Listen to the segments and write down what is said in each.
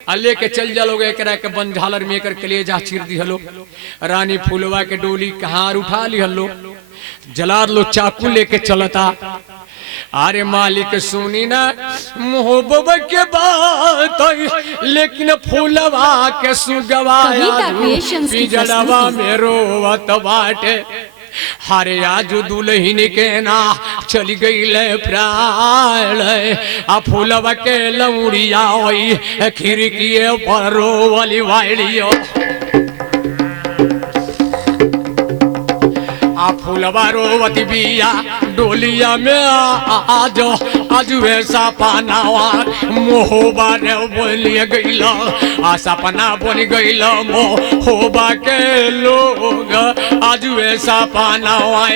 अल्ले के चल जालोगे एकरा के बन झालर में कर कलेजा चीर दी हलो। रानी फूलवा के डोली कहार उठा ली हलो। जलाद लो चाकू लेके चलता। अरे मालिक सुनी ना मोहब्बत के बात लेकिन फूलवा के सुगवाया पिजड़वा में रोवत बाटे। हरे आज दुल्हन के ना चली गई ले प्राण आ फूलवा के लौड़िया खिड़की पर रोवली वालियो आ फूलवा रोवती बिया डोलिया में आज आज वैसा पानावा मोहबा रे बोलिए गईला आ सपना बन गईला मोहबा के लोग आज वैसा पानावा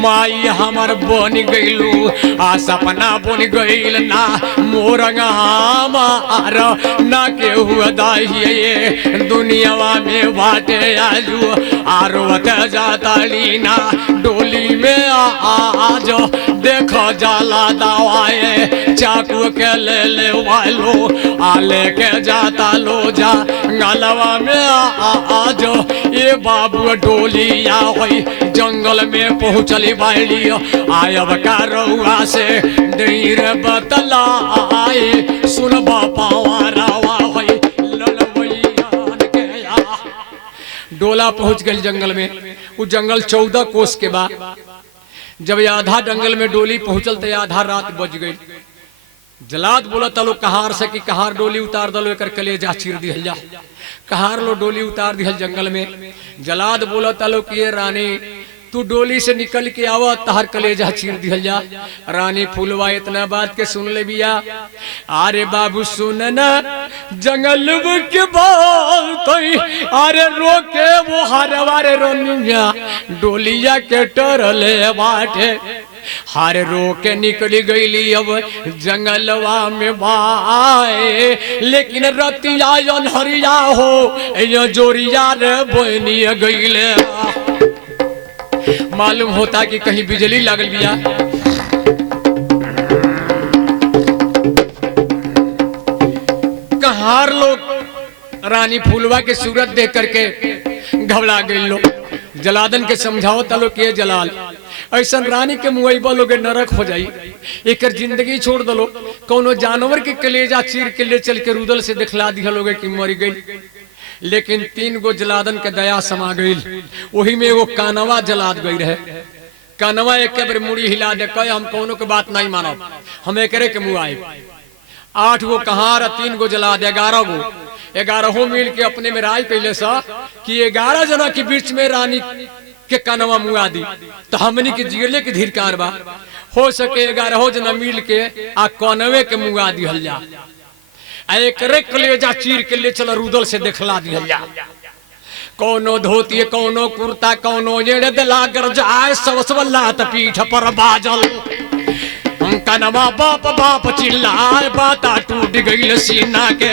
माई हमर बन गईलू आ सपना बन गईल ना मोरंगा हमार ना के हुआ दाहिए दुनियावा में बाटे आजू आरोत जाता लीना डोली में आज देखो जाला दवाए चाकू के ले वालो आ लेके जाता लो जा गलवा में आज ये बाबू डोलिया होई जंगल में पहुंचली बाली आयब का रउआ से देर बतला आए सुन बापावा रावा होई ललवैयान के डोला पहुंच गई जंगल में। वो जंगल 14 कोस के बाद जब आधा जंगल में डोली पहुंचल तो आधा रात बज गई। जलाद बोला तलो कहार से कि कहार डोली उतार दलो एकर कलेजा चीर दिहल जा। कहार लो डोली उतार दिहल जंगल में। जलाद बोला तलो कि ये रानी तू डोली से निकल के आवा तहर कलेजा चीर दिहल जा। रानी फूलवा इतना बात के सुन ले बिया। अरे बाबू सुन ना जंगल के बात अरे रोके वो हरवारे रोनिया डोलिया के टरले बाटे हारे रोके निकली गईली अब जंगलवा में बाए लेकिन रतिया अनहरिया हो ये जोरिया रे बनिया गईले। मालूम होता कि कहीं बिजली लगल बिया। कहार लोग रानी फूलवा के सूरत देख करके घबरा गए लोग। जलादन के समझाओ तलो के जलाल ऐसा रानी के मुआइबा लोगे नरक हो जाई एक जिंदगी छोड़ दलो कोनो जानवर के कलेजा चीर के ले चल के रुदल से दिखला दिया लोगे कि मरी गई। लेकिन 3 गो जलादन के दया समा गई। वही में वो कानवा जलाद गई रहे। कानवा एक बार मुड़ी हिला दे कहे हम कोनो के बात नहीं मानो हम एकरे के मुँह आए। 8 गो कहार 3 गो जलाद 11 गो 11 मिल के अपने में राय कैले सा कि 11 जना के बीच में रानी के कानवा मुआ दी तो हमनी के जिगले के धीरकार बा हो सके 11 जना मिल के आ कानवे के मुआ दिहल जा। एकरे कलेजा चीर के ले चल रुदल से दिखला दिहल जा। कोनो धोती कोनो कुर्ता कोनो जेड़ दला कर जाए सबसवल्ला त पीठ पर बाजल कनवा बाप बाप चिल्लाए बाता टूट गई सीना के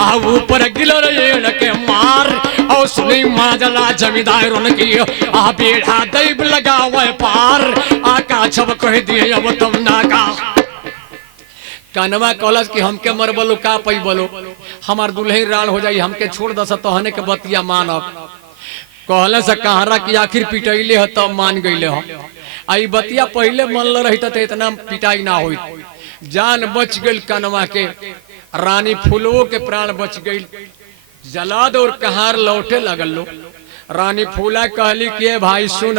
आ ऊपर गिलर येड़ के मार और सुनी माजला जमींदार की आ बेढ़ा दैब लगावे पार आका छब कह दिए अब तुम ना का। कानवा कहलस कि हमके मर बोलो का पई बोलो हमार दुल्हन राल हो जाई हमके छोड़ दस तहने के बतिया मानब। कहलस कहारा की आखिर पिटैले ह तब मान गईले ह आई बतिया पहले मनल रही तो इतना पिटाई ना हुई। जान बच गई कानवा के। रानी फूलों के प्राण बच गई। जलाद और कहार लौटे लगल लो। रानी फूला कहली कि भाई सुन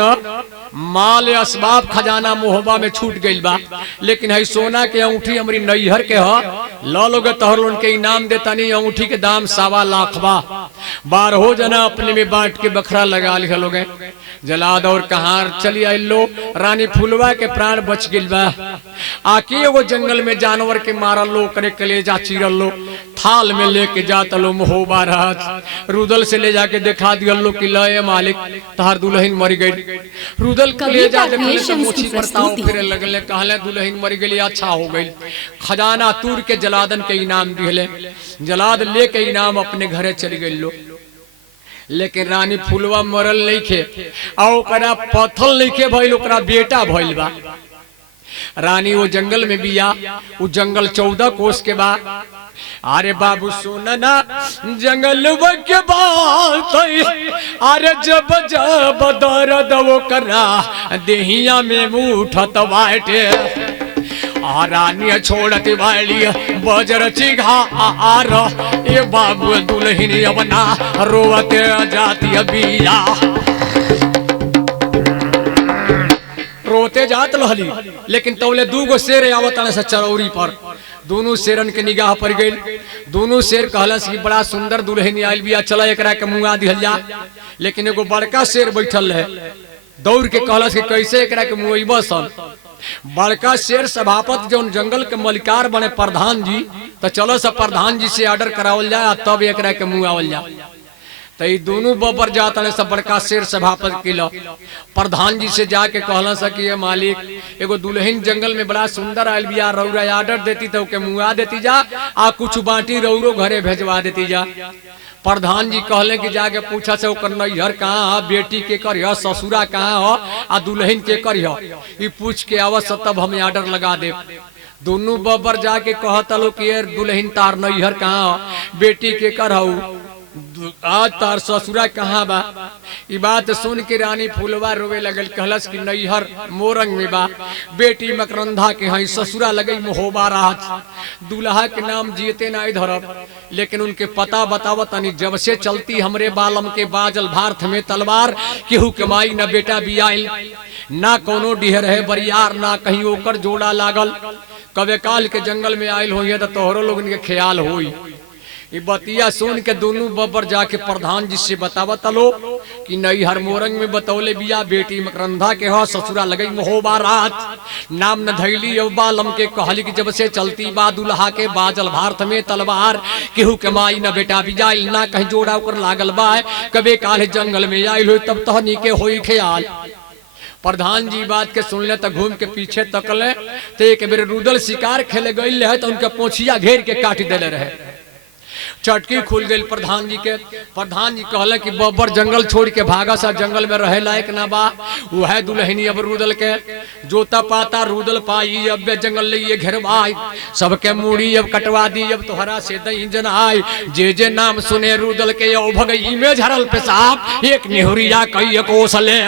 माल असबाब खजाना मोहबा में छूट गई बा लेकिन है सोना के अंगूठी हमारी नैहर के ह लो लोग तोहर लोन के इनाम देता नहीं। अंगूठी के दाम 1.25 लाख बा। 12 जना अपने में बांट के बखरा लगा लिया लोग। जलाद और कहार चली आई लो। रानी फूलवा के प्राण बच गई बा। आके वो जंगल में जानवर के मारल लो करे कलेजा चीरल लो थाल में लेके जात लो मोहबा रात रुदल से ले जाके दिखा दिया लो कि लय मालिक तहार दुल्हन मर गई। रुदल कलेजा देखले तो मोची परताओ फिरे लगले कहले दुल्हन मर गई अच्छा हो गई। खजाना तूर के जलादन के इनाम दिले। जलाद लेके इनाम अपने घरे चली गई लो। लेकिन रानी फूलवा मरल नहीं खे ओकरा पथल नहीं खे भइल ओकरा बेटा भइल बा। रानी वो जंगल में बिया। वो जंगल 14 कोस के बा। अरे बाबू सुनना जंगल के बात, अरे जब जब दर्द वो करा देहिया में उठत बाटे, रानी छोड़त वाली बजर चिघार, ए बाबू दुल्हन अपना रोवते जाती बिया, रोते जात लहली। लेकिन तौले दूगो शेर आवत से चरौरी पर, दोनों शेरन के निगाह पर गई। दोनों शेर कहलस कि बड़ा सुंदर दुल्हन आयल बिया, चला एकरा के मुंगा दिहल जा। लेकिन एगो बड़का शेर बैठल है, दौड़ के कहलस कि कैसे एकरा के मुंगइबा सन। बड़का शेर सभापति जो जंगल के मलिकार बने प्रधान जी, तो चलो सब प्रधान जी से ऑर्डर करावल जाए तब एकरा के मुंगावल जाए। तो ये दोनों बबर जाता है सब बड़का शेर सभापति किला प्रधान जी से जाके कहला सकी मालिक एगो दुल्हन जंगल में बड़ा सुंदर आयल बिया, रौरा ऑर्डर देती तो के मुंगा देती जा, आ कुछ बाटी रौरो घरे भेजवा देती जा। प्रधान जी कहले कि जाके पूछा से ओकर नैहर कहाँ है, बेटी के कर ससुरा कहाँ हो, आ दुल्हन के कर ये पूछ के आवत तब हम ऑर्डर लगा दे। दोनों बबर जाके कहता लो कि दुल्हन तार नैहर कहाँ हो, बेटी के कर हो, आज तार ससुरा कहाँ बा। ई बात सुन के रानी फूलवा रोवे लगल, कहलस कि नैहर मोरंग में बा, बेटी मकरंधा के हई, ससुरा लगई मोहबा राज, दूल्हा के नाम जीते ना धरब। लेकिन उनके पता बतावत तनी, जब से चलती हमरे बालम के बाजल भारत में तलवार, केहू के माई न बेटा बियाइल, ना कोनो डिहर है बरियार, ना कहीं ओकर जोड़ा लागल, कबे काल के जंगल में आयल होइए तो तोहरो लोगन के ख्याल होई। ये बतिया सुन के दोनों बबर जाके प्रधान जी से बतावत लो कि नैहर मोरंग में बतौले बिया, बेटी मकरंधा के हो, ससुरा लगई मोहबा रात, नाम न धैली अब बालम के, कहली कि जब से चलती बा दुल्हा के बाजल भारत में तलवार, केहू के माई न बेटा बिजाइल, ना कहीं जोड़ा ओकर लागल बा, कबे काल जंगल में आयल हो तब तहनी के होई ख्याल। प्रधान जी बात के सुन ले तो घूम के पीछे तकले तो एक बेर रुदल शिकार खेले गई है तो उनका पोछिया घेर के काट देले रहे, चटकी खुल गई प्रधान जी के। प्रधान जी कहले कि बब्बर जंगल छोड़ के भागा सा, जंगल में रहे लायक ना बा, वो है दुल्हनी अब रुदल के, जोता पाता रुदल पाई, अब जंगल लिए घेरवाई, सबके मूड़ी अब कटवा दी, अब तोहरा से दही जनाई, जे जे नाम सुने रुदल के ओ भगई में झरल पेशाब, एक नेहरिया कई कोसले,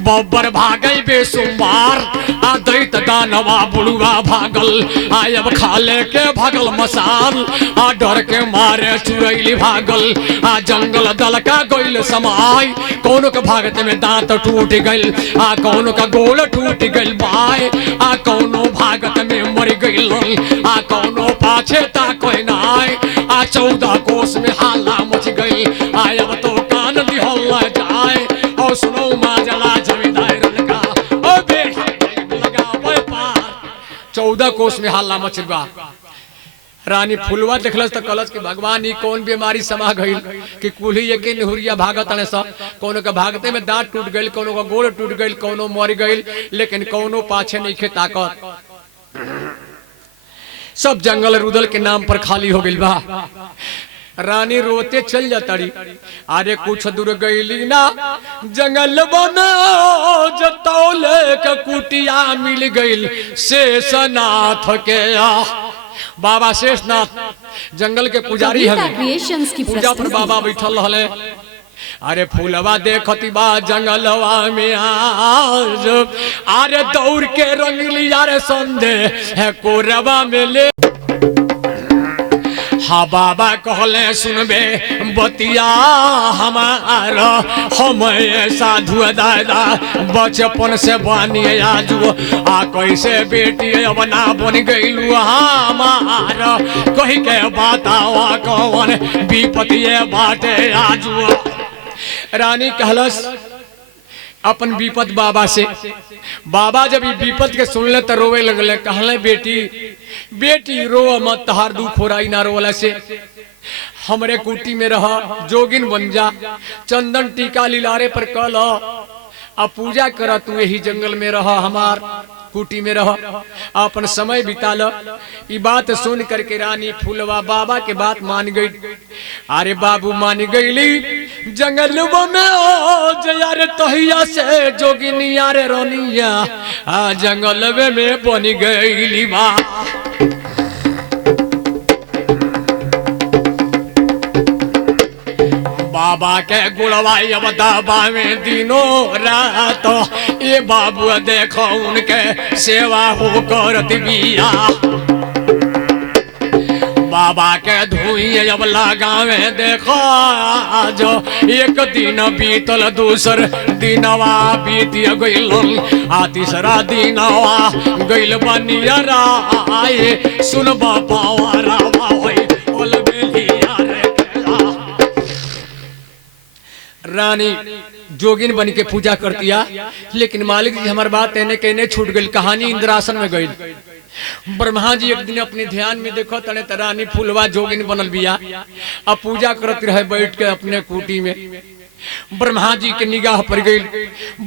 बब्बर भागई बेसुमार, आ दैत दानवा बुढ़वा भागल, आयब खाले के भागल मसाल, आ डर के मारे चुरैली भागल, आ जंगल दल का गइल समाई, कौनो के भागते में दांत टूट गइल, आ कौनो का गोल टूट गइल बाय, आ कौनो भागत में मर गइल, आ कौनो पाछे ताकोय नाय, आ 14 कोस में हाला मच गई, आयब तो कान दिहल जाए, और सुनो माजला 14 कोस में हल्ला मचलबा। रानी फुलवा देखलस तो कहलस कि भगवान ई कौन बीमारी समा गइल कि कुल्ही एके नेहुरिया भागत ने सब, कोनो के भागते में दांत टूट गइल, कोनो का गोड़ टूट गइल, कोनो मर गइल, लेकिन कोनो पाछे नहीं खे ताकत, सब जंगल रुदल के नाम पर खाली हो गइल बा। रानी रोते चल जाताड़ी, अरे कुछ दूर गईली ना जंगल बना जतौले के कुटिया मिल गईल शेषनाथ के, बाबा शेषनाथ जंगल के पुजारी हमें, पूजा पर बाबा बैठल रहले। अरे फूलवा देखती बा जंगलवा में आज, अरे दौड़ के रंग लिया रे संदे है कोरवा में ले, हाँ बाबा कहले सुनबे बतिया हमारा, हम साधु दादा बचपन से बनिए आजू, आ कैसे बेटी बना बन गईलू हमारा, कही के बतावा कौन विपत्ति बाटे आजू। रानी कहलस अपन विपत बाबा से, बाबा जब ये विपत के सुनले तो रोवे लगले, कहले बेटी बेटी रो मत, तहार दुख हो रही ना रोला से, हमरे कुटी में रहा, जोगिन बन जा, चंदन टीका लिलारे पर कल, अब पूजा कर, तू यही जंगल में रहा, हमार कुटी में रह, अपन समय बिता ल। ई बात सुन करके रानी फूलवा बाबा के बात मान गई। अरे बाबू मान गईली जंगल में ओ जया रे तहिया से जोगिनिया रे रोनिया आ जंगल में बन गईली बा। बाबा के गुड़वाई अब दाबावे दिनों रात, ये बाबू देखो उनके सेवा हो करत बिया। बाबा के धुइए अब लगावे देखो जो एक दिन बीतल दूसर दिनवा बीत गइल, आ तीसरा दिनवा गइल बनियरा आए सुन बापावारा रानी जोगिन बन के पूजा करतिया, लेकिन मालिक जी हमार बात एने कहने छूट गई। कहानी इंद्रासन में गई। ब्रह्मा जी एक दिन अपने ध्यान में देखो तने रानी फूलवा जोगिन बनल बिया, अब पूजा करती रहे बैठ के अपने कुटी में। ब्रह्मा जी के निगाह पर गई।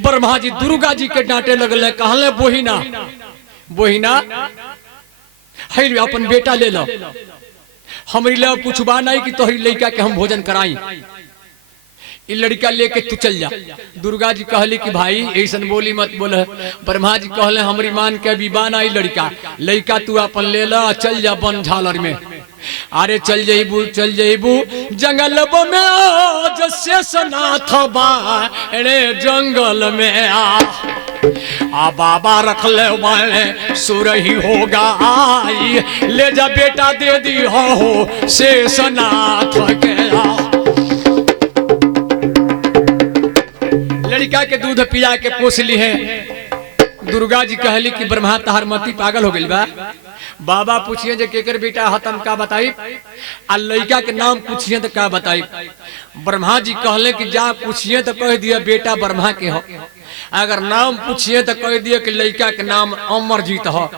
ब्रह्मा जी दुर्गा जी के डांटे लगल, कहले बोहिना बोहिना है अपन बेटा ले लो, हमारी ले कुछ बा नहीं कि तोहरी लड़का के हम भोजन कराई, ये लड़का लेके तू चल जा। दुर्गा जी कहली कि भाई ऐसन बोली मत बोल। ब्रह्मा जी कहले हमारी मान के विवाह आई लड़का, लड़का तू अपन ले ला चल जा बन झालर में। अरे चल जइबू जंगल में शेषनाथ बाड़े जंगल में आ बाबा रख ले वाले सुरही होगा आई, ले जा बेटा दे दी हो शेषनाथ के। लड़का के दूध पिया के पोस ली है। दुर्गा जी कहली कि ब्रह्मा तहार मती पागल हो गई बा। बाबा पूछिए जे केकर बेटा हतम का बताई, आ लड़का के नाम पूछिए तो का बताई। ब्रह्मा जी कहले कि जा पूछिए तो कह दिया बेटा ब्रह्मा के हो, अगर नाम पूछिए तो कह दिया कि लड़का के नाम अमरजीत हो।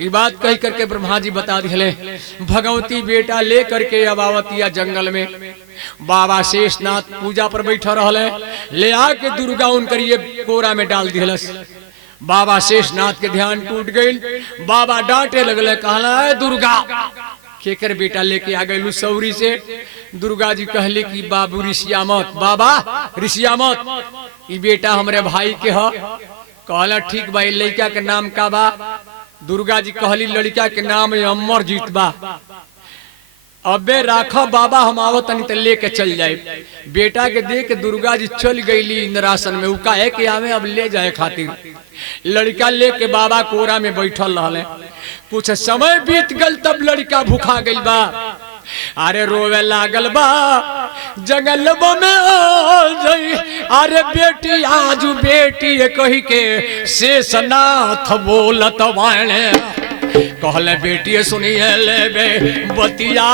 ये बात कह करके ब्रह्मा जी बता दिले। भगवती बेटा ले करके अब आवतिया जंगल में। बाबा शेषनाथ पूजा पर बैठा रहले, ले आके दुर्गा उनकर ये कोरा में डाल दिलस। बाबा शेषनाथ के ध्यान टूट गई। बाबा डांटे लगले, कहला दुर्गा केकर बेटा लेके आ गई सौरी से। दुर्गा जी कहली कि बाबू ऋषिया मत, बाबा ऋषिया मत, ये बेटा हमरे भाई के ह। कहला ठीक भाई लड़का के नाम का बा। दुर्गा जी कहली लड़का के नाम अमरजीत बा। अबे राखा बाबा हम आवत तनी तो लेके चल जाए। बेटा के देख के दुर्गा जी चल गईली इंद्रासन में। उका है कि आवे अब ले जाए खातिर। लड़का लेके बाबा कोरा में बैठल रहले। कुछ समय बीत गल तब लड़का भूखा गइल बा। अरे रोवे लागल बा जंगल में अरे बेटी आज बेटी कही के शेषनाथ बोलत वाले। कहले बेटी सुनिए ले बे बतिया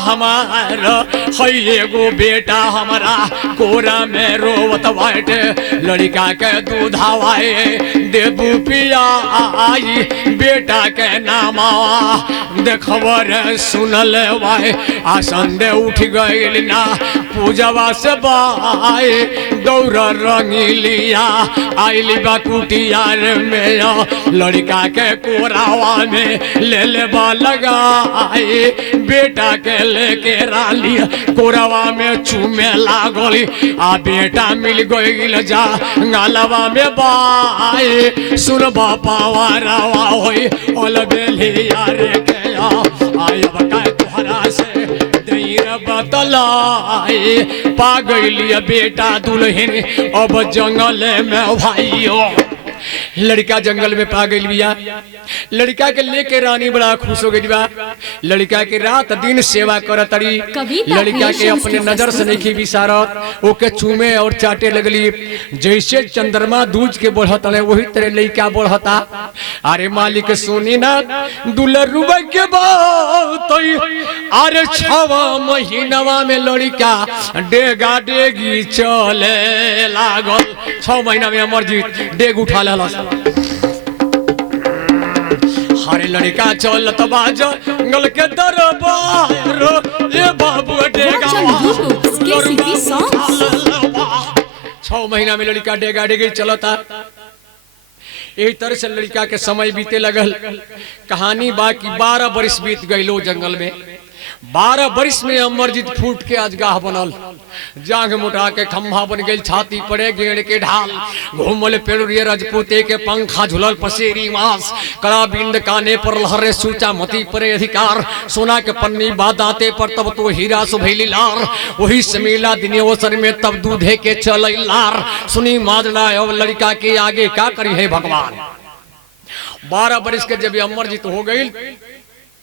हमार है एगो बेटा हमारा कोरा में रोवत बाटे। लड़का के दूध आवाए देबू पिया आई, बेटा के नामा देखबर सुनल वाए। आसन दे उठ गइल ना पूजवा से बाए, दौड़ रंगीलिया आइली बा कुटियार में। लड़का के कोरावा में ले ले बा लगाए, बेटा के लेके राली कोरावा में चूमे लागली। आ बेटा मिल गइल जा गालवा में बाए, सुन बापावा रावा होई ओल बेलिया रे गया। आय बका तोहरा से देर बतलाए, पा गइलिया बेटा दुल्हन अब जंगल में भाइयों। लड़का जंगल में पा गई बिया। लड़का के लेके रानी बड़ा खुश हो गई बा। लड़का के रात दिन सेवा करतड़ी। लड़का के अपने नजर से नहीं बिसारत, ओके चूमे और चाटे लगली। जैसे चंद्रमा दूज के बढ़त है वही तरह लड़का बढ़ता। अरे मालिक सुनी ना दुलरुआ के बात, अरे 6वां महीनवा में लड़का डेगा डेगी चले लागल। 6 महीना में अमरजीत डेग उठा हरे लड़का चलत बाज गल के दरबार, ये बाबू डेगा 6 महीना में लड़का डेगा डेगी चलता। यही तरह से लड़का के समय बीते लगल। कहानी बाकी 12 बरस बीत गई लो जंगल में। 12 वर्ष में अमरजीत फूट के अजगाह बनल, जांग मुटा के खम्भा बन गई, छाती पड़े गेड़ के ढाल, घूमल पेड़िए रजपूते के पंखा झुलल पसेरी मांस, कड़ा बिंद काने पर लहरे सूचा मती परे अधिकार, सोना के पन्नी बादाते पर तब तो हीरा सुभैली लार, वही समीला दिनियोसर में तब दूधे के चल लार, सुनी माजना अब लड़का के आगे क्या करी है भगवान। 12 वर्ष के जब अमरजीत हो गई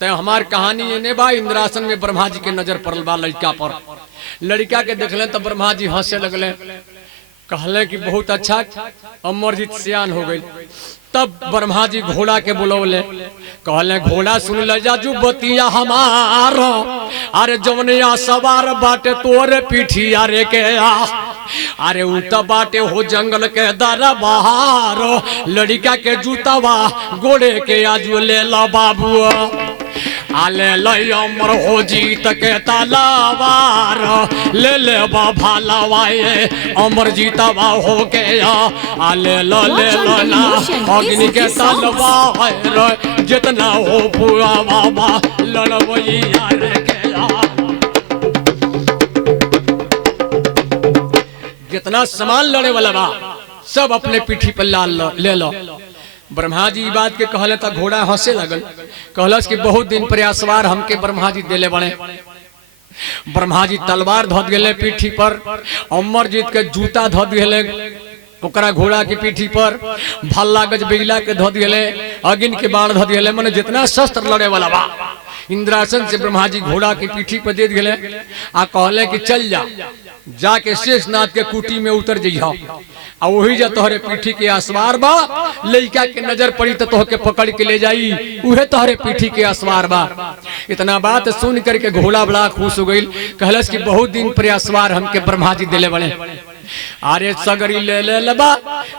तो हमार कहानी ने बा, इंद्रासन में ब्रह्मा जी के नजर पड़ल बा लड़का पर। लड़का के देखले तो ब्रह्मा जी हंसे लगले, कहले कि बहुत अच्छा, अमरजीत सियान हो गई। तब ब्रह्मा जी घोड़ा के बुलौले, कहले घोड़ा सुन ले जा जू बतिया हमार, अरे जवनिया सवार बाटे तोरे पीठिया रे के आ, अरे उता बाटे हो जंगल के दरबार, लड़का के जूतावा गोड़े के आजू ले ला बाबू, आले लय अमर हो जीत के तलवार, ले ले बाबा लवाए अमर जीतवा हो गया, आले ल ले ला अग्नि के तलवार, जितना हो पूरा बाबा लड़वैया रे गया। जितना सामान लड़े वाला बा सब अपने पीठी पर ले लो। ब्रह्मा जी बात के कहले तो घोड़ा हंसे लगल, कहलस कि बहुत दिन प्रयासवार हमके ब्रह्मा जी देले बने। ब्रह्मा जी तलवार धो दिले पीठी पर, अमरजीत के जूता धो दिले ओकरा घोड़ा की पीठी पर, भल्ला गजबेला के धो दिले, अग्नि के बाण धो दिले, माने जितना शस्त्र लड़े वाला बा इंद्रासन से ब्रह्मा जी घोड़ा की पीठी पर दे दिले, आ कहले कि चल जा, जाके शेषनाथ के कुटी में उतर जइहा, आ वही जा तोहरे पीठी के असवार बा, लइका के नजर पड़ी तो तोहके पकड़ के ले जाई, उहे तोहरे पीठी के असवार बा। इतना बात सुन करके घोड़ा बड़ा खुश हो गई, कहलस कि बहुत दिन प्रयासवार हमके ब्रह्मा जी दिले बने, अरे सगरी ले ले लबा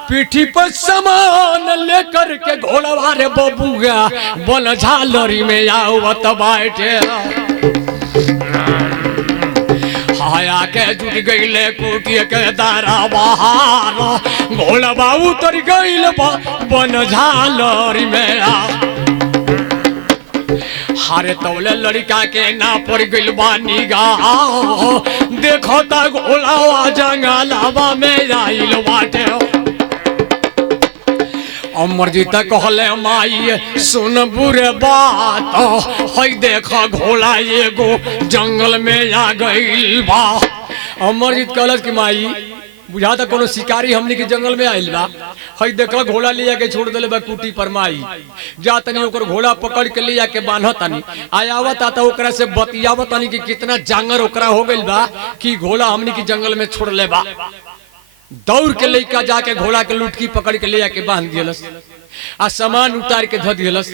पीठी पर सामान लेकर के घोड़ा रे बबुआ बन झालरी में आवत बाटे, हाया के जुट गईले कुटिया के दारा बहार, घोड़ा उतर गईल बन झालरी में आ, हारे तौले लड़का के ना पड़ गईल बानी गा, देखो ता घोड़ा जंगलावा में आइल बाटे। अमरजीत कहले माई सुन बुरे बात, हई देखा घोड़ा एगो जंगल में आ गईल बा। अमरजीत कहलस कि माई बुझा था कोनो शिकारी हमनी के जंगल में आइल बा, हई देखा घोड़ा ले जाके छोड़ देले बा कुटी पर, माई जा तनी ओकर घोड़ा पकड़ के ले जाके बांध तनी, आयावत आता ओकरा से बतियावत तनी कि कितना जांगर ओकरा हो गइल बा कि घोड़ा हमनी के जंगल में छोड़ ले बा। दौड़ के लइका जाके घोड़ा के लुटकी पकड़ के ले जाके बांध दिलस, आ सामान उतार के धो दिलस।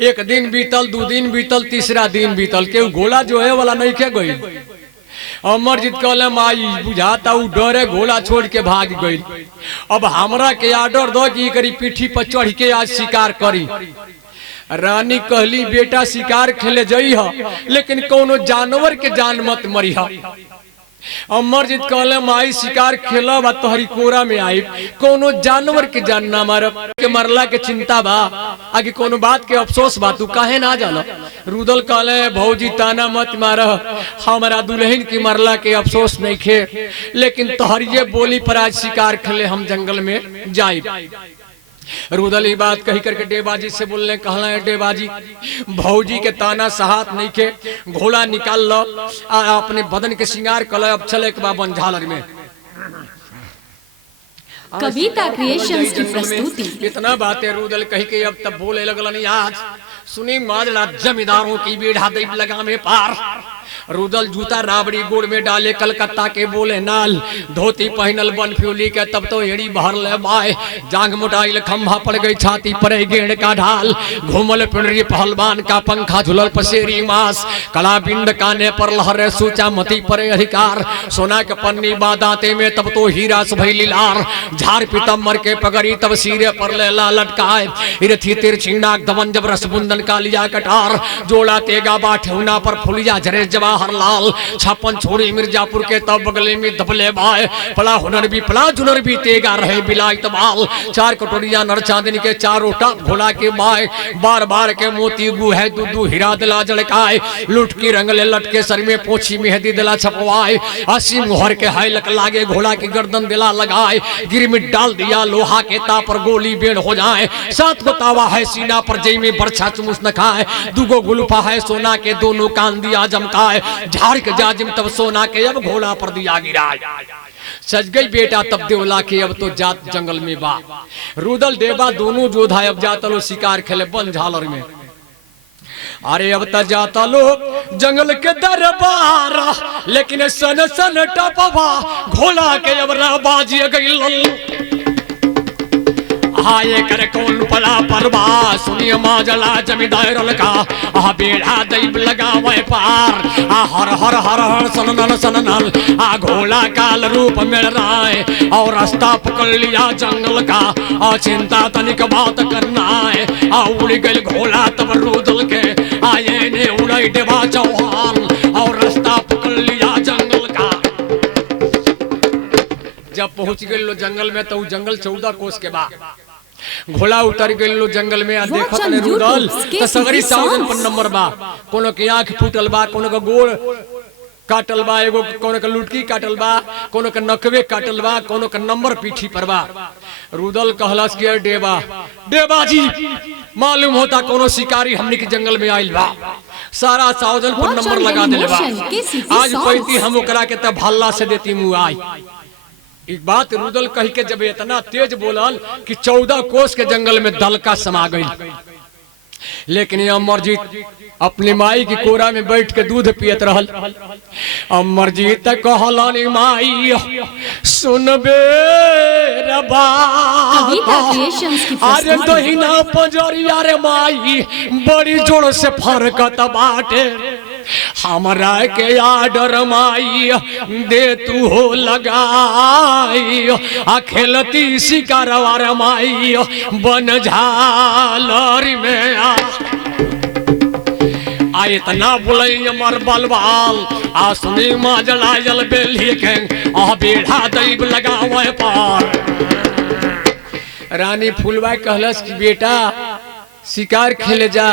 एक दिन बीतल, 2 दिन बीतल, तीसरा दिन बीतल, के घोड़ा जो है वाला नहीं के गई। अमरजीत कहले माई बुझाता उ डरे घोड़ा छोड़ के भाग गई, अब हमरा के आर्डर दो कि करी पीठी पर चढ़ के आज शिकार करी। रानी कहली बेटा शिकार खेले जई ह, लेकिन कोनो जानवर के जान मत मरी ह। अमरजीत कहले माई शिकार खेलब तोहरी कोरा में आई, कोनो जानवर के जान ना मारब, के मरला के चिंता बा, आगे कोनो बात के अफसोस बा, तू काहे ना जाला। रुदल कहले भौजी ताना मत मार, हमारा दुल्हन की मरला के अफसोस नहीं खे, लेकिन तोहरिए बोली पर आज शिकार खेले हम जंगल में जाई। रुदल बात कही करके डेबाजी से बोलने, कहला है डेबाजी भौजी के ताना सहात नहीं के, घोड़ा निकाल लो, अपने बदन के श्रृंगार कर लो, अब चले के बाबन झालर में। कविता क्रिएशंस की प्रस्तुति। इतना बातें रुदल कही के अब तब बोले लगल, आज सुनी माजला जमींदारों की बेढ़ा दे लगा में पार। रुदल जूता राबड़ी गोड़ में डाले कलकत्ता के बोले नाल, धोती पहनल बन फ्यूली के तब तो एड़ी भर ले बाय, जांग मुटाइल खंभा पड़ गई, छाती पड़े गेड़ का ढाल, घूमल पिंडरी पहलवान का पंखा झुलल पसेरी मांस, कला बिंद काने पर लहरे सूचा मती परे अधिकार, सोना के पन्नी बादाते में तब तो हीरा सुभैली लार, झार पीतम्बर के पगड़ी तब सिरे पर ले ला लटकाए, इरथी तिरछी नाक दमन जब रसबुंदन का लिया कटार, जोड़ा तेगा बाठौना पर फुलिया झरे जवा जवाहर लाल, छप्पन छोड़ी मिर्जापुर के तब बगले में दबले भाई, पला हुनर भी पला जुनर भी तेगा रहे बिलायत बाल, चार कटोरिया नर चांदनी के चारों टाप घोड़ा के बाय, बार बार के मोती गु है दूधू हीरा दिला जड़काए, लुट की रंगले लटके सर में पोछी मेहंदी दिला छपवाए, 80 मुहर के हायलक लागे घोड़ा की गर्दन दिला लगाए, गिरमिट डाल दिया लोहा के ता पर गोली बेड़ हो जाए, 7 को तावा है सीना पर जई में बरछा चुमुस न खाए, दुगो गुलफा है सोना के दोनों कान दिया जमकाए, झाड़ के जाजिम तब सोना के अब घोड़ा पर दिया गिराए, सज गई बेटा तब देवला के अब तो जात जंगल में बा, रुदल देवा दोनों जोधा अब जाता लो शिकार खेले बन झालर में, अरे अब तक जाता लो जंगल के दरबार, लेकिन सन सन टपवा घोड़ा के अब बाजी गई, हाय कर कौन पला परवा सुनिए माजला जमींदार का, आ बेड़ा दैब लगावे पार, आ हर हर हर हर सननल सननल, आ घोड़ा काल रूप मिल रहा है और रास्ता पकड़ लिया जंगल का, आ चिंता तनिक बात करना है, आ उड़ गई घोड़ा तब रुदल के, आए ने उड़ाई देवा चौहान और रास्ता पकड़ लिया जंगल का, जब पहुंच गए लो जंगल में तो जंगल 14 कोस के बाद घोड़ा उतर गए लो जंगल में, देखत ने रुदल तो सगरी साउजन पर नंबर बा, कोनो के आंख फूटल बा, कोनो का गोड़ काटल बा, एगो कोनो का लुटकी काटल बा, कोनो का नकवे काटल बा, कोनो का नंबर पीठी पर बा, रुदल कहलस के देवा जी मालूम होता कोनो शिकारी हमनी के जंगल में आइल बा, सारा साउजन पर नंबर लगा देले बा, आज पैती हम ओकरा के तब भल्ला से देती मुंह आई, एक बात रुदल कही के जब इतना तेज बोलल कि 14 कोस के जंगल में दल का समा गई, लेकिन अमरजीत अपनी माई की कोरा में बैठ के दूध पियत रहल, अमरजीत कहलन माई सुनबे रे बात, अरे दहिना पंजरिया रे माई बड़ी जोर से फरकत बाटे, हमरा के आडर माई दे तू हो लगाई, आ खेलती शिकारवा रे माई बन झालर में आ इतना बोले अमर बलवाल, आ सुनी माँ जलायल बेली के, आ बेढ़ा दैब लगावे पार, रानी फूलबा कहलस कि बेटा शिकार खेले जा,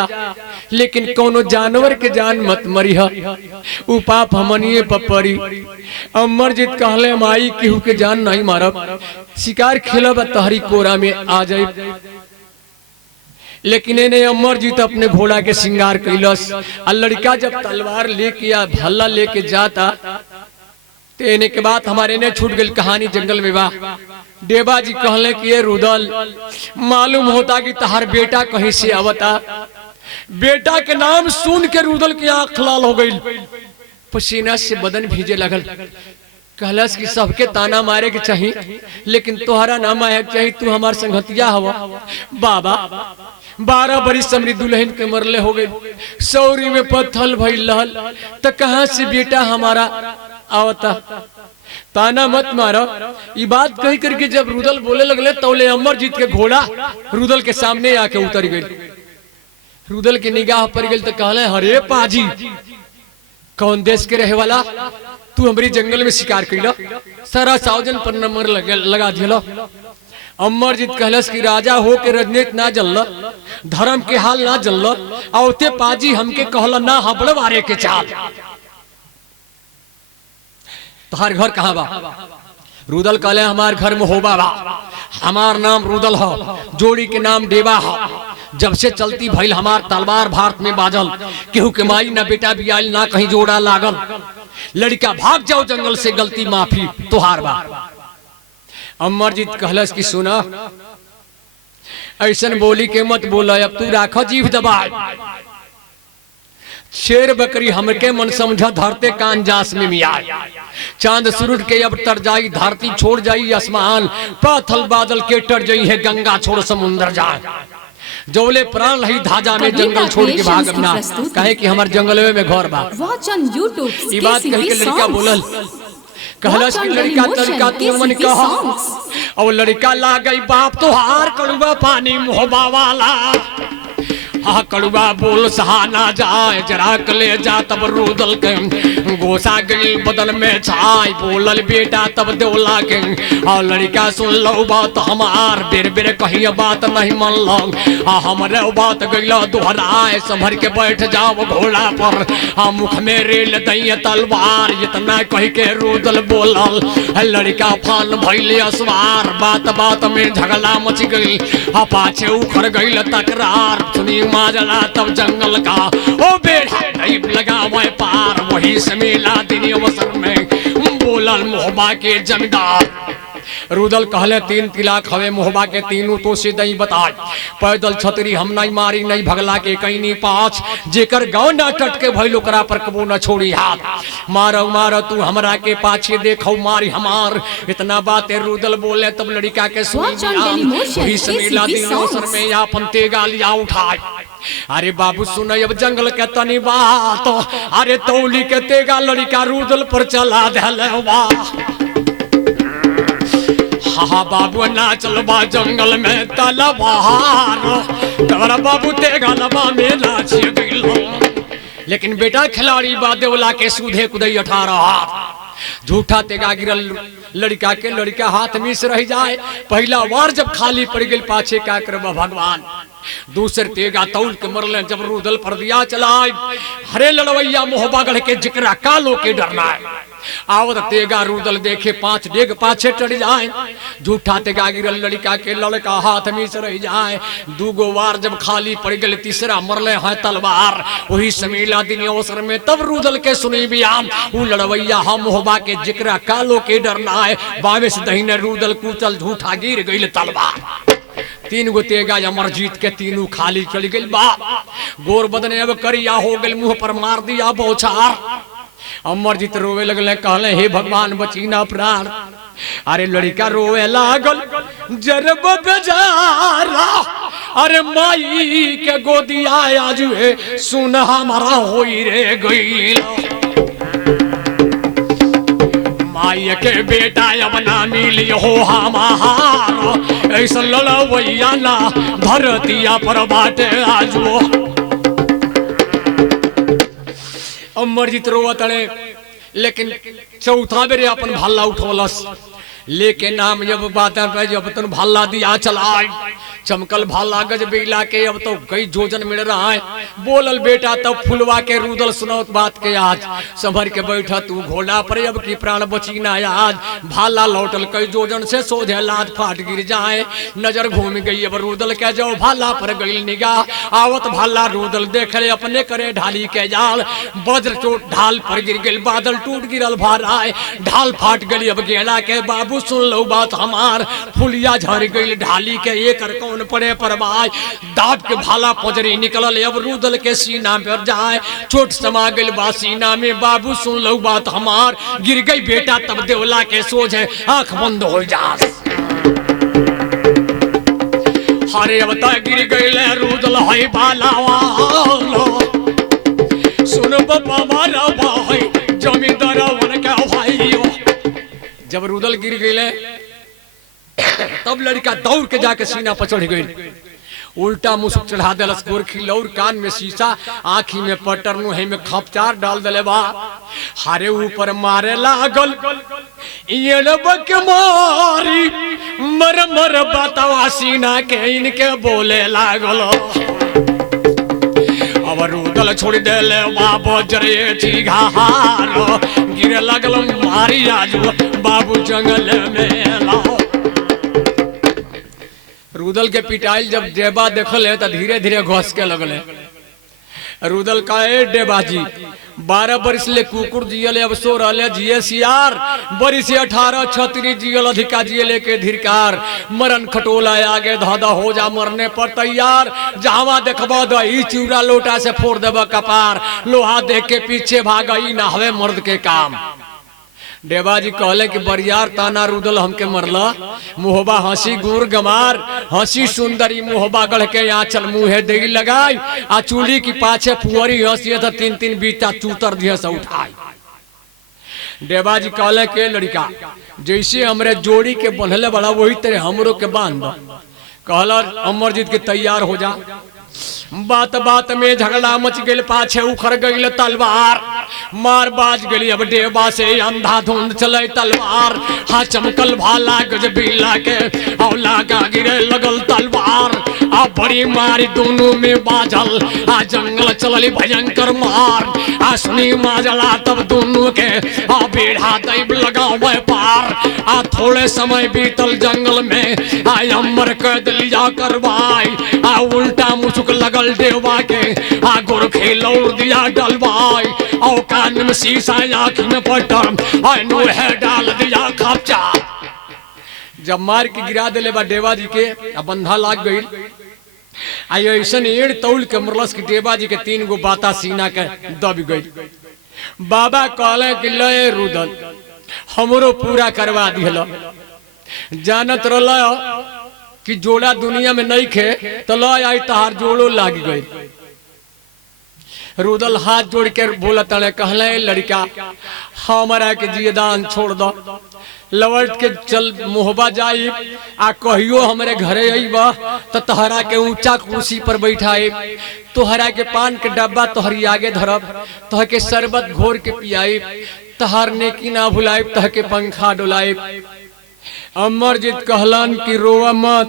लेकिन कोनो जानवर के जान मत मरिह, उ पाप हमनिए पपरी, अमरजीत कहले माई केहू के जान नहीं मारब, शिकार खेलब तहरी कोरा में आ जाए, लेकिन इन्हें अमरजीत अपने घोड़ा के श्रृंगार कैलस, आ लड़का जब तलवार लेके या भल्ला लेके जाता तो इन्हें के बाद हमारे ने छूट गई कहानी जंगल में बा, देवा जी कहले कि ये रुदल मालूम होता कि तहार बेटा कहीं से आवता, बेटा के नाम सुन के रुदल की आंख लाल हो गई, पसीना से बदन भीजे लगल, कहलस कि सबके ताना मारे के चाहिए लेकिन तोहरा नाम आया चाहिए, तू हमार संगतिया हवा, बाबा 12 बरिस समरी दुल्हन के मरले हो गई, सौरी में पत्थल भइल रहल, तो कहाँ से बेटा हमारा आवता, ताना मत मारो, ये बात कही करके जब रुदल बोले लगले तौले अमरजीत के घोड़ा रुदल के सामने आके उतर गई, रुदल की निगाह पर गई तो कहले हरे पाजी कौन देश के रहे वाला, तू हमारी जंगल में शिकार कैला, सारा साउजन पर नंबर लगा दिया, अमरजीत कहलस कि राजा हो के रजनीत ना जल्ला, धर्म के हाल ना जल्ला, औते पाजी हमके कहला ना हबड़वारे के चाल, तोहार घर कहाँ बा, रुदल कहले हमार घर में होबा बा, हमार नाम रुदल हो, जोड़ी के नाम देवा हो, जब से चलती भइल हमार तलवार भारत में बाजल, केहू के माई ना बेटा भी आयल ना कहीं जोड़ा लागल, लड़का भाग जाओ जंगल से गलती माफी तोहार बा, अमरजीत कहलस कि सुना ऐसन बोली के मत बोला, अब तू राखो जीभ दबाए, शेर बकरी हमके मन समझा धरते कान जास में मिया, चांद सूरज के अब तर जाई धरती छोड़ जाई आसमान, पाथल बादल के टर जाई है गंगा छोड़ समुंदर जाए, जौले प्राण रही धाजा में जंगल छोड़ के भागब ना, कहे कि हमार जंगल में घर बा, ये बात कही के लड़का बोलल, कहलस कि लड़का तरीका तू मन कहा, और लड़का ला गई बाप तो हार कड़ुआ पानी मोहबा वाला, हा कड़ुआ बोल सहा ना जाए जरा कले जा तब रूदल के गोसा गई बदन में छाय बोलल बेटा तब देवला के और लड़का सुन लो बात हमार बेर बेर कहीं बात नहीं मन लो हमरे बात गईला दोहराए संभर के बैठ जाओ घोड़ा पर मुख में रेल दई तलवार इतना कह के रूदल बोलल लड़का फान भइले असवार बात बात में झगड़ा मच गई पाछे उखड़ गई तकरार सुनी माजला तब जंगल का ओ बेड़ा नहीं लगा वह पार वही से मिला दिन अवसर में बोलल मोहबा के जमींदार रूदल कहले 3 तिलाक हवे मोहबा के तीनों तो से दई बताए पैदल छतरी हम नहीं मारी नहीं भगला के कहीं 5 जेकर गांव ना टटके भइल ओकरा पर कबो न छोड़ी हाथ मारो मारो तू हमरा के पाछे देखो मारी हमार इतना बातें रूदल बोले तब लड़का के सुनी समीला दिन अवसर में अपन तेगा लिया उठाए अरे बाबू सुन अब जंगल के तनी बात अरे तौली के तेगा लड़का रूदल पर चला दे हाँ बाबू ना चलबा जंगल में तलवार तोरा बाबू तेगा लबा में नाच गइलो लेकिन बेटा खिलाड़ी बा देवला के सूधे कुदई 18 हाथ झूठा तेगा गिरल लड़का के लड़का हाथ में से रह जाए पहला वार जब खाली पड़ गई पाछे क्या करबा भगवान दूसर तेगा तौल के मरले जब रूदल पर दिया चलाए हरे लड़वैया मोहबा गढ़ के जिकरा कालो के डरना है आवत तेगा रूदल देखे 5 डेग पाछे चढ़ जाए झूठा तेगा गिरल लड़का के लड़का हाथ में से रह जाए दूगो वार जब खाली पड़ गए तीसरा मरले है तलवार वही समीला दिन अवसर में तब रूदल के सुनी बियान उ लड़वैया हम मोहबा के जिकरा कालो के डरना है बावे से दहीने रूदल कुचल झूठा गिर गई तलवार 3 गो तेगा अमरजीत के तीनों खाली चल गई बा गोर बदने अब करिया हो गई मुंह पर मार दिया बौछार अमरजीत रोवे लगले कहले हे भगवान बचीना प्राण अरे लड़का रोवे लागल जरब बेजारा अरे माई के गोदिया आज सुन हमारा होई रे गईल माई के बेटा अब ना मिली हो हमार ऐसा लड़वैया ना धरतिया पर बाटे आजो अमरजीत रोवत अड़े लेकिन चौथा बेरे अपन भल्ला उठौलस लेके नाम जब बात जब तन भल्ला दिया चलाए चमकल भाला गज बेला के अब तो कई जोजन मिल रहा है बोलल बेटा तब फुलवा के रूदल सुनौत बात के आज संभर के बैठा तू घोड़ा पर अब की प्राण बची ना आज भाला लौटल कई जोजन से सोझे लाद फाट गिर जाए नजर घूम गई अब रूदल के जो भाला पर गई निगाह आवत भाला रूदल देख ले अपने करे ढाली के जाल वज्र चोट ढाल पर गिर गई बादल टूट गिरल भार आए ढाल फाट गई अब गेला के बाबू सुन लो बात हमार फुलिया झड़ गई ढाली के एक कौन पड़े पर भाई दाब के भाला पजरी निकलल अब रूदल के सीना पर जाए चोट समा गई बा सीना में बाबू सुन लो बात हमार गिर गई बेटा तब देवला के सोझे आंख बंद हो जा हरे अब तक गिर गई रूदल है बालावा सुन बाबा मारा भाई जमींदार वन का भाई जब रूदल गिर गई तब लड़का दौड़ के जाके सीना पर चढ़ गई उल्टा मुसुक चढ़ा दिलस गोरखी लौर कान में शीशा आँखी में पटर मुहे में खपचार डाल दिले बा हारे ऊपर मारे लागल ये के मारी मर मर बतावा सीना के इनके बोले लागल अब रूदल छोड़ दिले बाबू जरे चिघार गिरे लगल मारी आजू बाबू जंगल में लाओ रूदल के पिटाइल जब डेबा देखल है तो धीरे धीरे घस के लगल रूदल का डेबाजी 12 बरिस ले कुकुर जियल अब सो रहे जिये सियार बरिस 18 36 जियल अधिका जिये के धिरकार मरन खटोला आगे धादा हो जा मरने पर तैयार जहां देखबा दही चूरा लोटा से फोड़ देबा कपार लोहा देख के पीछे भागई ना हवे मर्द के काम डेबाजी कहले कि बरियार ताना रूदल हमके मरला मुहबा हंसी गुर गमार हंसी सुंदरी मुहबा गढ़ के यहाँ चल मुहे दे लगाई आ चूड़ी की पाछे फुअरी हंसी था 3-3 बीता चूतर दिया से उठाई डेबाजी कहले के लड़का जैसे हमरे जोड़ी के बंधले बड़ा वही तरह हमरो के बांध कहला अमरजीत के तैयार हो जा बात बात में झगड़ा मच गई, पाछे उखड़ गई तलवार, मार बाज गई अब डेबा से अंधाधुंध चले तलवार। हाँ चमकल भाला गजबीला के औला का गिरे लगल तलवार। आ बड़ी मारी दोनों में बाजल, आ जंगल चलली भयंकर मार। आ सुनी माजला तब दोनों के आ बेढ़ा दैब लगावे पार। आ थोड़े समय बीतल जंगल में आ अमर कैद लिया करवाई। आ उल्टा मुझुक लगल देवा के आ गोरखे लौड़ दिया डलवाई। और कान में शीशा आँख में पटम आ नूहे डाल दिया खपचा। जब मार के गिरा दिले बा देवा जी के आ बंधा लाग गई। आई ऐसन एड़ तौल के मरलस की देवा जी के 3 गो बाता सीना के दब गई। बाबा कहले कि लय रुदल हमरो पूरा करवा दिहल। जानत रहल कि जोड़ा दुनिया में नहीं खे तो लय आई तहार जोड़ो लाग गई। रुदल हाथ जोड़ के बोला तड़े कहले लड़का हमारा के जियदान छोड़ दो। लवट के चल मोहबा जाई आ कहियो हमरे घरे अइबा तो तहरा के ऊंचा कुर्सी पर बैठाए, तोहरा के पान के डब्बा तोहरी आगे धरब, तोह के शरबत घोर के पियाई, तहार नेकी ना भुलाए, तह के पंखा डोलाए। अमरजीत कहलन कि रोवा मत,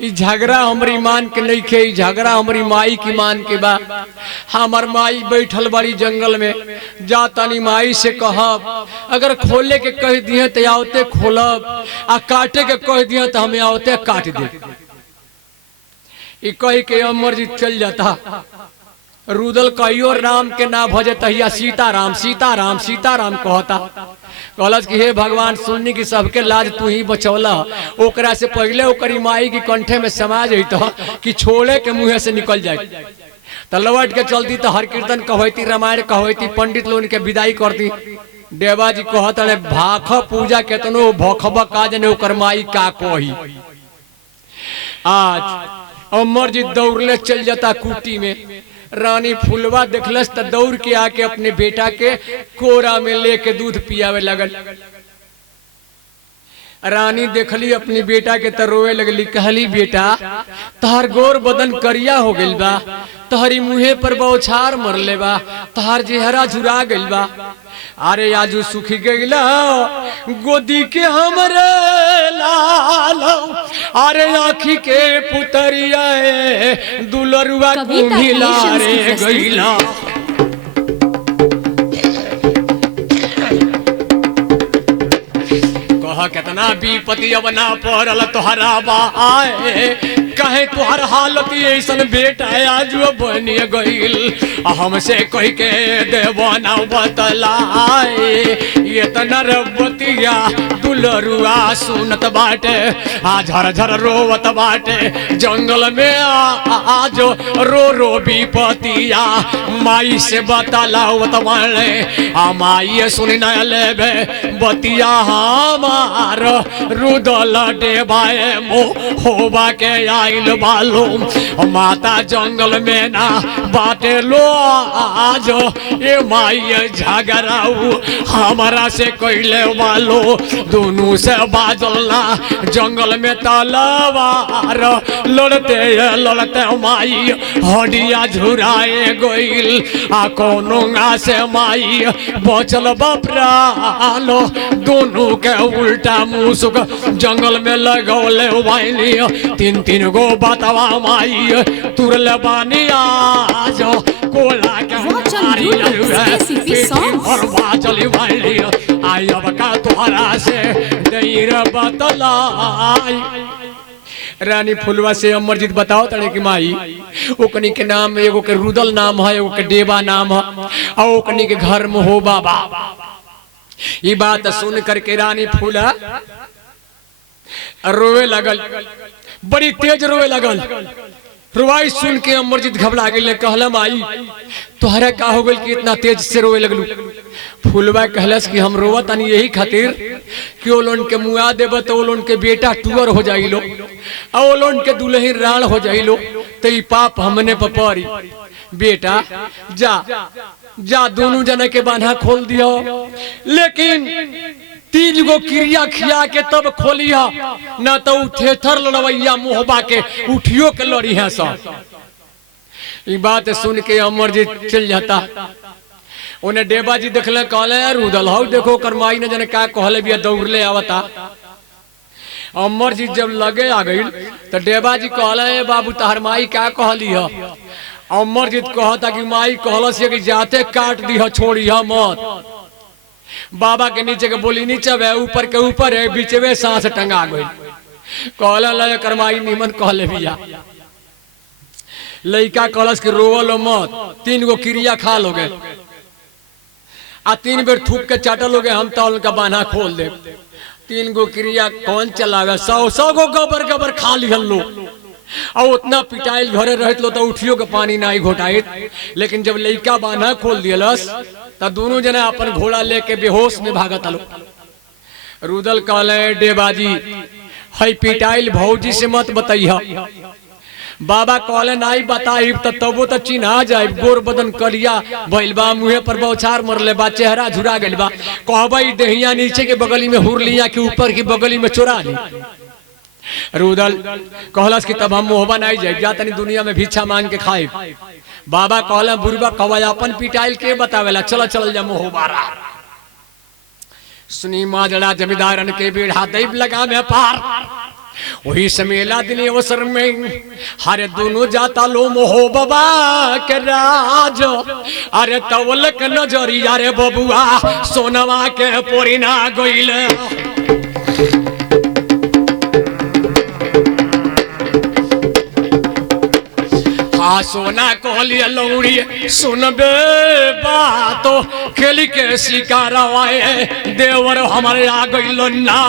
ई झगड़ा हमरी मान के नहीं खे, झगड़ा हमरी माई की मान के बा। हमर माई बैठल बड़ी जंगल में, जा तनी माई से कहब, अगर खोले के कह दिए तो आवते खोलब, आ काटे के कह दिए तो हमें आवते काट दे। ई कह के अमरजीत चल जाता। रुदल कहियो राम के ना भजे तहिया सीताराम सीताराम सीताराम कहता। कहलस कि हे भगवान सुननी की सबके लाज तू ही बचौला, ओकरा से पहले ओकरी माई की कंठे में समा जइतो कि छोड़े के मुंह से निकल जाए। तो लौट के चलती तो हर कीर्तन कहती, रामायण कहती, पंडित लोग के विदाई करती। देवा जी कहत रहे भाख पूजा केतनो भखब का जने ओकर माई का कही। आज अमरजीत दौड़ले चल जाता कुटी में। रानी फुलवा देखलस तो दौड़ के आके अपने बेटा के कोरा में लेके दूध पियावे लगल। रानी देखली अपनी बेटा के तो रोवे लगली। कहली बेटा तहार गोर बदन करिया हो गइल बा, तहरी मुहे पर बौछार मरले बा, तहार चेहरा झुरा गइल बा। अरे आजू सुखी गइला गोदी के हमरे लाल, अरे आँखी के पुतरिया दुलरुआ कुम्हिला रे गइला। कह केतना विपत्ति अब ना पड़ल तोहरा बाए, कहे तुहर हालत ऐसन बेटा आज बन गइल। हमसे कह के देवाना बतलाए, ये नरबतिया दुलरुआ सुनत बाटे, आ झर झर रोवत बाटे। जंगल में आज रो रो विपतिया माई से बतलावत बाड़े। आ माई सुन न लेबे बतिया हमार रुदल डेबाए मोहबा के आइल बालूम। माता जंगल में ना बाटे लो आज, ये माई झगड़ाऊ हमारा से कैले वालो। दोनों से बाजलना जंगल में तलवार, लड़ते लड़ते माई हडिया झुराए गइल। आ कोनो से माई बचल बपरालो, दोनों के उल्टा मुसुक जंगल में लगौले वाइनी। 3 गो बतवा माई तुरल बानी आज, कोला के चली वाइनी। आई अब का तुहरा से देर बतलाई। रानी फुलवा से अमरजीत बताओ तड़े की माई ओकनी के नाम, एगो के रुदल नाम है, एगो के डेबा नाम है, और ओकनी के घर में हो बाबा। ये बात सुन करके रानी फूला रोवे लगल, बड़ी तेज रोवे लगल। रुवाई सुन के अमरजीत घबरा गए। कहला माई तोहरा का हो गल कि इतना तेज से रोवे लगलू। फुलवा कहलस कि हम रोवत तनी यही खातिर कि ओ लोन के मुआ देब तो ओ लोन के बेटा टूअर हो जाइलो, और ओ लोन के दुल्ही राण हो जाइलो, तो ई पाप हमने पर पड़ी। बेटा जा जा दोनों जने के बांधा खोल दियो, लेकिन 3 गो क्रिया खिया के तब खोलिया, न तो थेथर लड़वैया मोहबा के उठियो के लड़ी है सब। ये बात सुन के अमरजीत चल जाता। उन्हें डेबा जी देखले कहले रुदल हो देखो करमाई ने जने का कहले बिया दौड़ले आवता। अमरजीत जब लगे आ गई तो डेबा जी कहले बाबू तहर माई का कहली ह। अमरजीत कहता कि माई कहलस कि जाते काट दी ह छोड़ी ह मत। बाबा के नीचे के बोली नीचे है ऊपर के ऊपर है बीचवे सांस टंगा गई। कहला लय करमाई निमन कहले बिया। लइका कलश के रोवल मत 3 गो क्रिया खा लोगे आ 3 बेर थूक के चाटल लोगे हम तो उनका बाना खोल दे। 3 गो क्रिया कौन चलावे 100 गो गोबर गोबर खा लिहल लो और उतना पिटाइल घरे रहत लो तो उठियो के पानी नहीं घोटाइत। लेकिन जब लइका बाना खोल दियलस तो दोनों जने अपन घोड़ा लेके बेहोश में भागत लो। रुदल कहले डेबाजी हई पिटाइल भौजी से मत बताइह। बाबा कहले नहीं बताई तबो तो चिन्हा जाए गोर बदन करिया भइल बा मुहे पर बौछार मरले बा चेहरा झुरा गइल बा कहबई देहिया नीचे के बगली में हुर लिया कि ऊपर की बगली में चुरा ली। रुदल कहलस कि तब हम मोहबा नहीं जाए जा तनी दुनिया में भिक्षा मांग के खाए। बाबा कहले बुरबा कवा अपन पिटाइल के बतावेला चल चल जा मोहबारा। सुनी माजड़ा जमींदारन के बेढ़ा दैब लगा में पार वही समेला दिन अवसर में हरे दोनों जाता लो मोहबा के राज। अरे तवलक नजरिया रे बबुआ सोनवा के पोरिना गइल। हाँ सोना कहलिए लौड़ी सुनबे बातो खेली के शिकारवाए देवर हमारे आ गइल ना।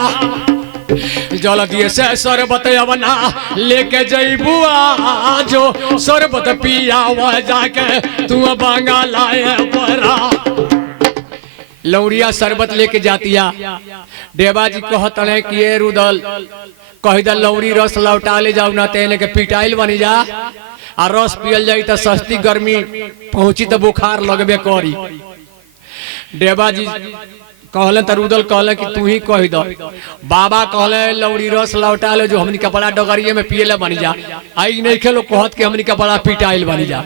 जल्दी से शरबत अवना लेके जइबू आजो शरबत पिया जाके तू बांगा लाए परा। लौड़िया शरबत लेके जातिया। डेबा जी कहत है कि ये रुदल कही द लौड़ी रस लौटा ले जाऊ ना तेने के पिटाइल बनी जा आ रस पियल जाई तो सस्ती गर्मी पहुंची तो बुखार लगबे करी। डेबा जी कहले तो रुदल कहले कि तू ही कह दो। बाबा कहले लौड़ी रस लौटा ले जो हमनी कपड़ा डगरिये में पियले बनी जा। आई नहीं खेलो कहत के हमनी कपड़ा पिटाइल बनी जा।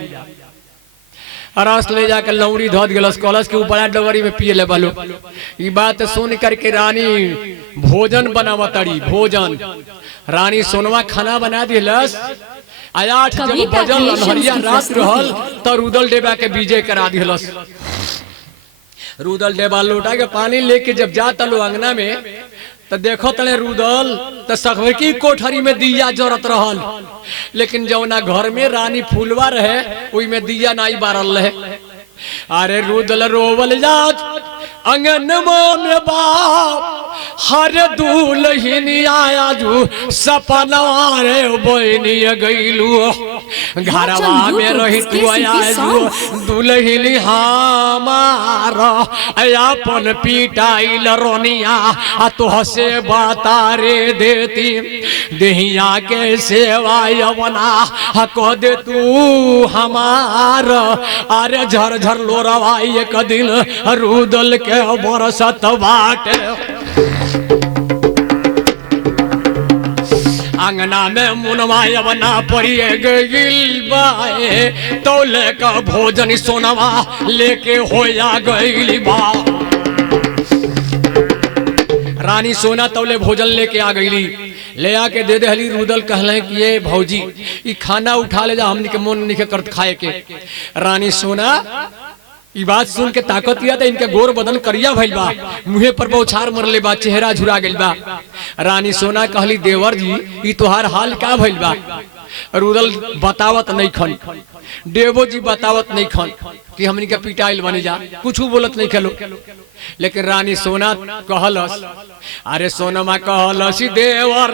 रस ले जाके लौड़ी धोत गेलस कहलस कि बड़ा डगरी में पियले बलो। ई बात सुन करके रानी भोजन बनावतड़ी भोजन। रानी सोनवा खाना बना दिलस। आया 8 जब बजल हरिया रात रहल तो रुदल डेबा के विजय करा दिलस। रुदल डेबा लोटा के पानी लेके जब जाता लो अंगना में तो देखो तले रुदल तो सखी कोठरी में दिया जरत रहल। लेकिन जौना घर में रानी फूलवा रहे ओई में दिया नहीं बारल रहे। अरे रुदल रोवल जात अंगन में बाप हर दुल्हन आया जो सपना रे बनी गईलू घरवा में रही तू आया जो दुल्हन हमारा अपन पिटाइल रोनिया तो हसे बता रे देती देहिया के सेवा यवना कह दे तू हमार। अरे झर झर लोरवा एक दिन रुदल के बरसत बाटे। अंगना में मुनवा बना परिए गइल बाए तौले का भोजन सोनवा लेके होया गइल बा। रानी सोना तौले भोजन लेके आ गईली। ले आके दे देहली। रुदल कहले कि ये भौजी ई खाना उठा ले जा हमनी के मन नहीं करत खाए के। रानी सोना ई बात सुन के ताकत किया था इनके गोर बदन करिया भइल बा मुहे पर बौछार मरले बा चेहरा झुरा गइल बा। रानी सोना कहली देवर जी ई तोहार हाल का भइल बा। रुदल बतावत नहीं खन। देवो जी बतावत नहीं खन कि हमनी के पिटाइल बनी जा कुछ बोलत नहीं खेलो। लेकिन रानी सोना कहलस अरे सोनमा कहलस देवर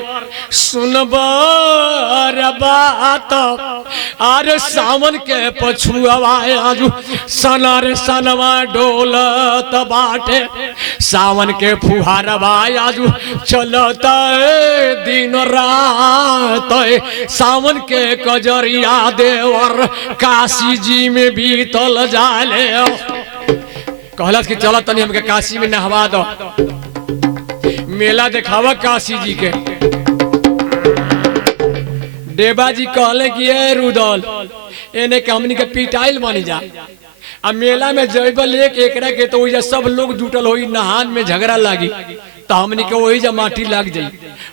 सुनबर बात। अरे सावन के पछुआ आजू सना रे सनवा डोलत बाटे सावन के फुहारवा आजू चलत दिन रात सावन के कजरिया देवर काशी जी में बीतल जाले। कहलस कि चलो तनी हमके काशी में नहवा दो मेला देखावा काशी जी के। डेबा जी कहले कि ए रुदल एने के हमनी के पिटाइल बनी जा। अब मेला में जयबल एकरा के तो वही सब लोग जुटल होई, नहान में झगड़ा लागी तो हमनी के वही जा माटी लग जाई।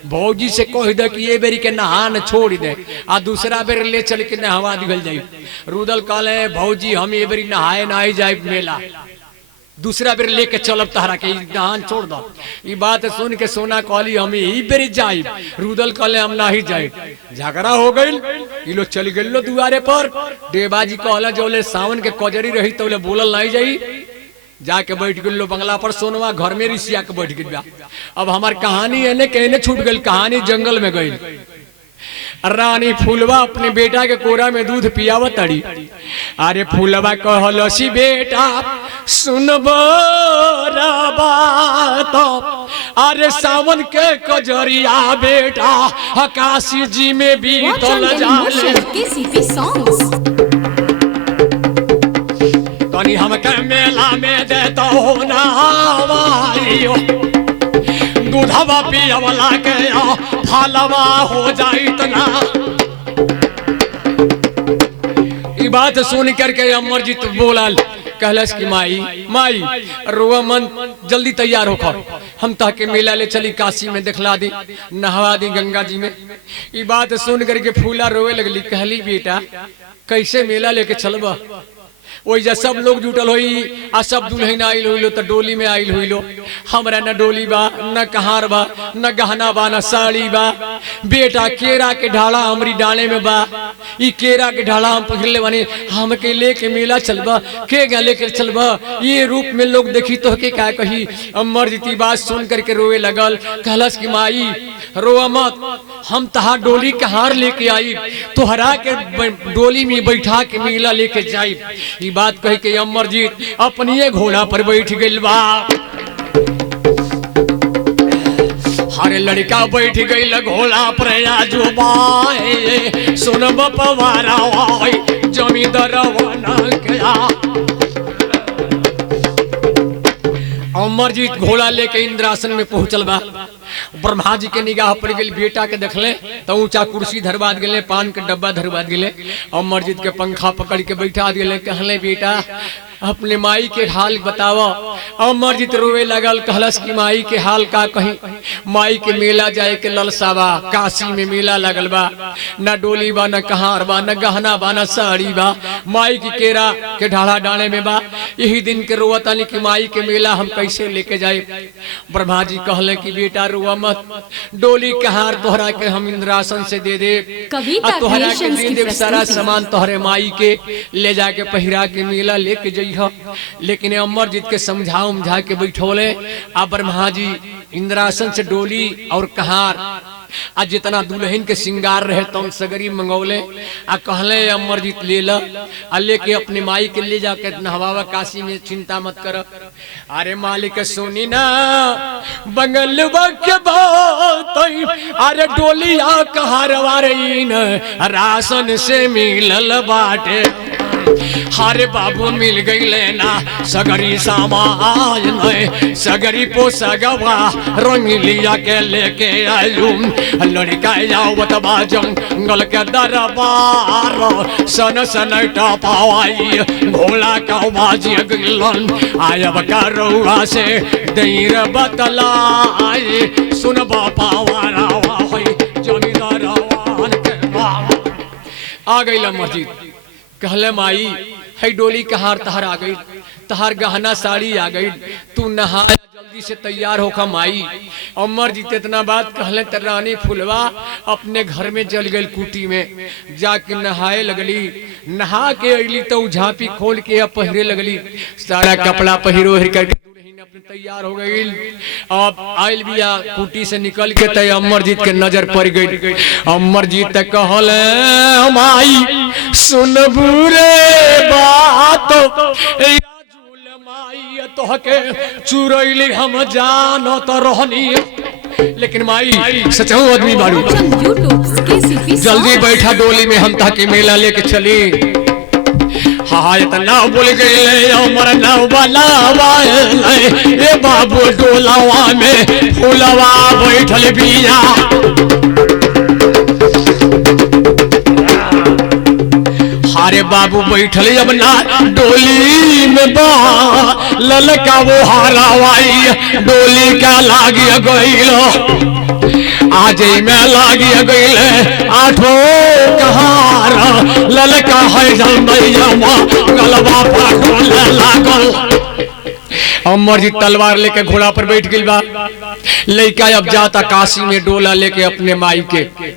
भौजी से कह दे कि ये बेरी के नहान छोड़ दे आ दूसरा बेर ले चल के नहवा दिखल जाई। रुदल कहले भौजी हम ये बेरी नहाए नहीं जाए मेला, दूसरा बेर लेके चलब तहरा के नहान छोड़ दो। ये बात सुन के सोना कहली हम यही बेरी जाई। रुदल कहले हम नहीं जाए। झगड़ा हो गई, ये लोग चल गए दुआरे पर। देवाजी कहला जोले सावन के कजरी रही तो बोलल नहीं जाई। जाके बैठ गए बंगला पर, सोनवा घर में रिसिया के बैठ गया। अब हमार कहानी एने कहने छूट गई, कहानी जंगल में गई। रानी फूलवा अपने बेटा के कोरा में दूध पियावत तड़ी। अरे फूलवा कहलसी बेटा सुनबो बात, अरे सावन के कजरिया बेटा काशी जी में भी तो जाले। तनी हमके मेला में देता हो ना वाइयो, दूधवा पियवला के फालवा हो जाई तना। ई बात सुन करके अमरजीत बोलल, कहलस कि माई रोआ मन, जल्दी तैयार होकर हम ताके मेला ले चली, काशी में दिखला दी, नहवा दी गंगा जी में। ई बात सुन करके फूला रोए लगली। कहली बेटा कैसे मेला लेके चलबा? वही जा सब लोग जुटल होई आ सब दुल्हन आइल हुई तो डोली में आइल हुई। हमरा न डोली बा, न कहार बा, न गहना बा, न साड़ी बा। बेटा केरा के ढाला हमरी डाले में बा, ई केरा के ढाला हम पहले बने, हमके लेके मेला चलबा, के गा लेके चलबा? ये रूप में लोग देखी तो के क्या कही? अमरजीत बात सुन करके रोए लगल। कहलस कि माई रोआ मत, हम तहार डोली कहार लेके आई, तोहरा के डोली में बैठा के मेला लेके जाई। ये बात कह के अमरजीत अपनी घोड़ा पर बैठ गइल बा। हरे लड़का बैठ गइल घोड़ा पर आजू बाए, सुनब पवारा जमींदारवा न गया। अमरजीत घोड़ा लेके इंद्रासन में पहुंचल बा। ब्रह्मा जी के निगाह पड़ गई, बेटा के देखले तो ऊंचा कुर्सी धरवा दिले, पान के डब्बा धरवा दिले। अमरजीत के पंखा पकड़ के बैठा दिले। कहले बेटा अपने माई के हाल बतावा। अमरजीत रोवे लगल। कहलस की माई के हाल का कहीं? माई के मेला जाए के ललसा बा, काशी में मेला लगल बा, न डोली बा, न कहार बा, न गहना बा, न साड़ी बा। माई की केरा के ढाला डाले में बा। यही दिन के रोवतानी की माई के मेला हम कैसे लेके जाए? ब्रह्मा जी कहले कि बेटा रोवा मत, डोली कहार तोहरा के हम इंद्रासन से दे दे, तोहरा के दे दे सारा सामान तोहरे माई के ले जाके पहिरा के मेला लेके जाई। लेकिन अमरजीत के समझाओ समझा के बैठोले। आ ब्रह्मा जी इंद्रासन से डोली और कहार आ जितना दुल्हन के श्रृंगार रहे तो सगरी मंगौले। आ कहले अमरजीत ले ला, आ लेके अपने माई के ले जाके नहवावा काशी में, चिंता मत कर। अरे मालिक सुनी ना बंगलवा के बात, अरे डोलिया कहारवा रही न राशन से मिलल बाटे। हारे बाबू मिल गई लेना सगरी सामान, सगरी पोसगवा रंग लिया के लेके आयु। लड़का आवत बा जंगल के दरबार, सन सनटा पावाई घोड़ा का बाजी गिलन। आयब का रउआ से देर बतलाई, सुनबा पावारा जमींदारवान के आ गई। अमरजीत कहले माई है डोली कहार तहार आ गई, तहार गहना साड़ी आ गई, तू नहा जल्दी से तैयार होकर माई। अमरजीत इतना बात कहले त रानी फूलवा अपने घर में चल गई, कुटी में जाके नहाए लगली। नहा के अली तो झांपी खोल के पहिरे लगली, सारा कपड़ा पहिरो हिर करके अपने तैयार हो गई। अब आयल बिया कुटी से निकल के तय अमरजीत के नजर पड़ गई। अमरजीत कहले माई सुन बुरे बात, माई तोहके चुरैली हम जानो तो रहनी, लेकिन माई सचो आदमी बारू, जल्दी बैठा डोली में हम ताकि मेला लेके चली। हाँ इतना बोल गए अमर नवलावा ए बाबू डोलावा में फूलवा बैठल बिया। हारे अरे बाबू बैठल अब ना डोली में बा ललका वो हारावाई डोली का लागी गईल आज में लागी गईल आठो कहारा ललका है जलमैया गलबा फाटल लागल। अमर जी तलवार लेके घोड़ा पर बैठ गई बा। लइका अब जाता काशी में डोला लेके अपने माई के